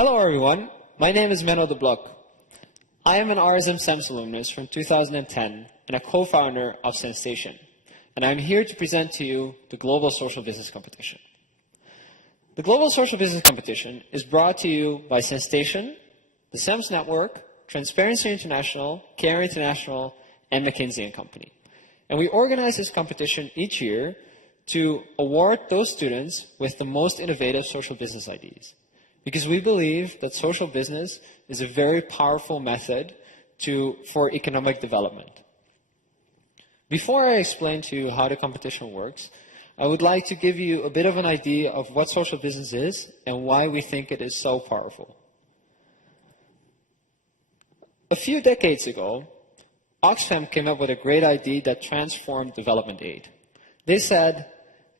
Hello everyone, my name is Menno de Blok. I am an RSM SENS alumnus from 2010 and a co-founder of SENS, and I'm here to present to you the Global Social Business Competition. The Global Social Business Competition is brought to you by SENS, the SENS Network, Transparency International, Care International, and McKinsey & Company. And we organize this competition each year to award those students with the most innovative social business ideas. Because we believe that social business is a very powerful method for economic development. Before I explain to you how the competition works, I would like to give you a bit of an idea of what social business is and why we think it is so powerful. A few decades ago, Oxfam came up with a great idea that transformed development aid. They said,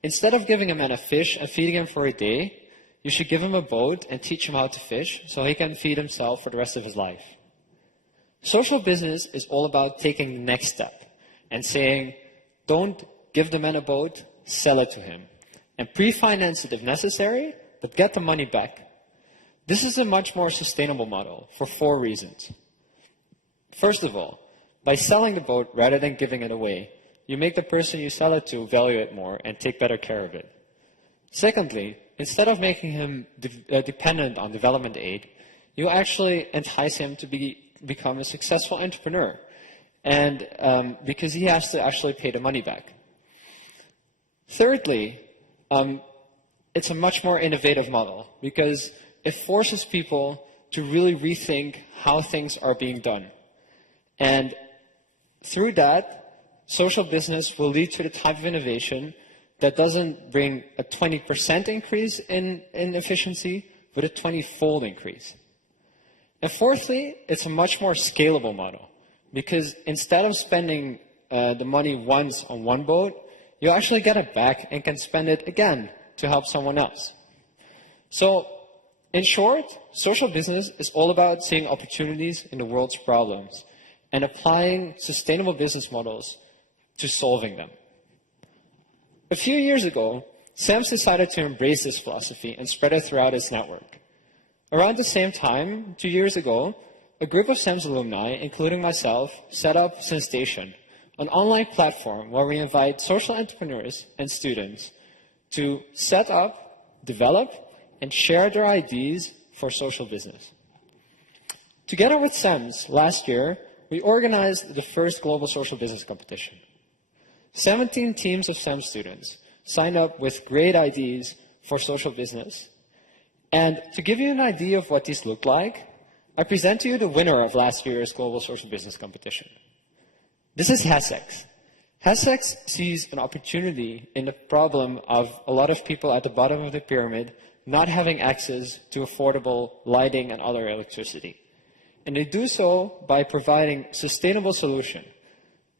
instead of giving a man a fish and feeding him for a day, you should give him a boat and teach him how to fish so he can feed himself for the rest of his life. Social business is all about taking the next step and saying, don't give the man a boat, sell it to him. And pre-finance it if necessary, but get the money back. This is a much more sustainable model for 4 reasons. First of all, by selling the boat rather than giving it away, you make the person you sell it to value it more and take better care of it. Secondly, instead of making him dependent on development aid, you actually entice him to become a successful entrepreneur, and because he has to actually pay the money back. Thirdly, it's a much more innovative model because it forces people to really rethink how things are being done. And through that, social business will lead to the type of innovation that doesn't bring a 20% increase in efficiency, but a 20-fold increase. And fourthly, it's a much more scalable model because instead of spending the money once on one boat, you actually get it back and can spend it again to help someone else. So, in short, social business is all about seeing opportunities in the world's problems and applying sustainable business models to solving them. A few years ago, SENS decided to embrace this philosophy and spread it throughout its network. Around the same time, 2 years ago, a group of SENS alumni, including myself, set up SENS, an online platform where we invite social entrepreneurs and students to set up, develop, and share their ideas for social business. Together with SENS, last year, we organized the first Global Social Business Competition. 17 teams of SENS students signed up with great ideas for social business. And to give you an idea of what these look like, I present to you the winner of last year's Global Social Business Competition. This is HESEX. HESEX sees an opportunity in the problem of a lot of people at the bottom of the pyramid not having access to affordable lighting and other electricity. And they do so by providing a sustainable solution.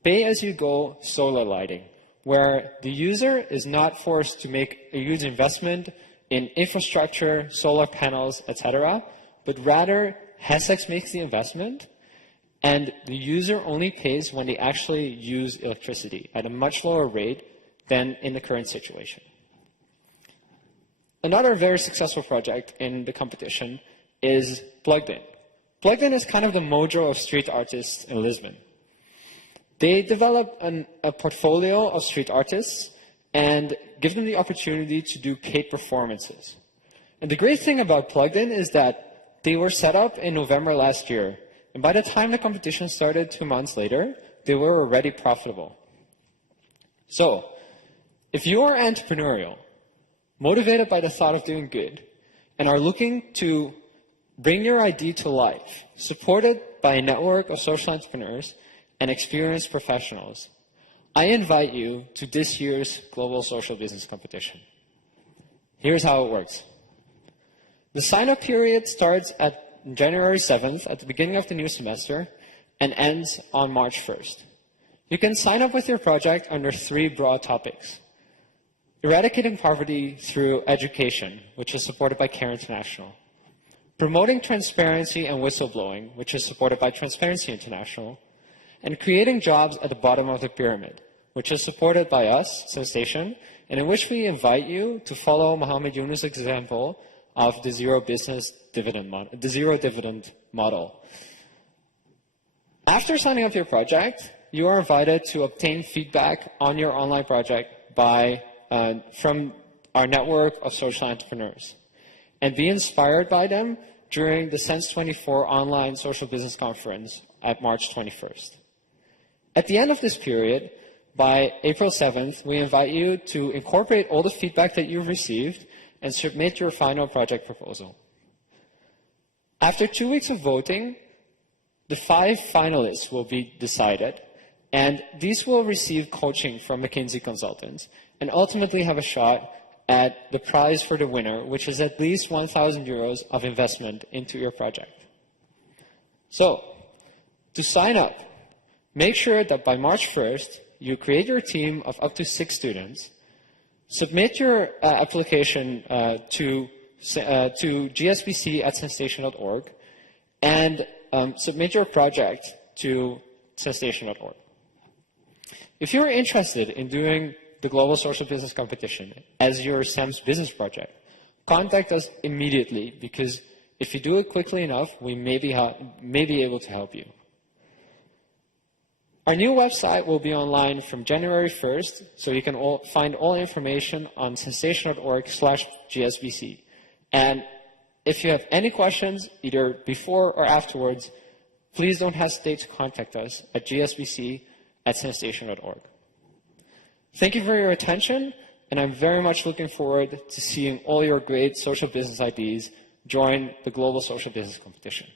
Pay-as-you-go solar lighting, where the user is not forced to make a huge investment in infrastructure, solar panels, etc., but rather HESEX makes the investment and the user only pays when they actually use electricity at a much lower rate than in the current situation. Another very successful project in the competition is Plugged In. Plugged In is kind of the mojo of street artists in Lisbon. They develop a portfolio of street artists and give them the opportunity to do paid performances. And the great thing about Plugged In is that they were set up in November last year. And by the time the competition started 2 months later, they were already profitable. So, if you are entrepreneurial, motivated by the thought of doing good, and are looking to bring your idea to life, supported by a network of social entrepreneurs, and experienced professionals, I invite you to this year's Global Social Business Competition. Here's how it works. The sign-up period starts at January 7th, at the beginning of the new semester, and ends on March 1st. You can sign up with your project under 3 broad topics. Eradicating poverty through education, which is supported by Care International. Promoting transparency and whistleblowing, which is supported by Transparency International. And creating jobs at the bottom of the pyramid, which is supported by us, SENS, and in which we invite you to follow Mohammed Yunus' example of the zero dividend model. After signing up your project, you are invited to obtain feedback on your online project from our network of social entrepreneurs and be inspired by them during the SENS 24 online social business conference at March 21st. At the end of this period, by April 7th, we invite you to incorporate all the feedback that you've received and submit your final project proposal. After 2 weeks of voting, the 5 finalists will be decided, and these will receive coaching from McKinsey consultants and ultimately have a shot at the prize for the winner, which is at least 1,000 euros of investment into your project. So, to sign up, make sure that by March 1st, you create your team of up to 6 students, submit your application to gsbc@sensation.org, and submit your project to sensation.org. If you're interested in doing the Global Social Business Competition as your SEMS business project, contact us immediately, because if you do it quickly enough, we may be able to help you. Our new website will be online from January 1st, so you can find all information on sensation.org/GSBC. And if you have any questions, either before or afterwards, please don't hesitate to contact us at gsbc@sensation.org. Thank you for your attention, and I'm very much looking forward to seeing all your great social business ideas join the Global Social Business Competition.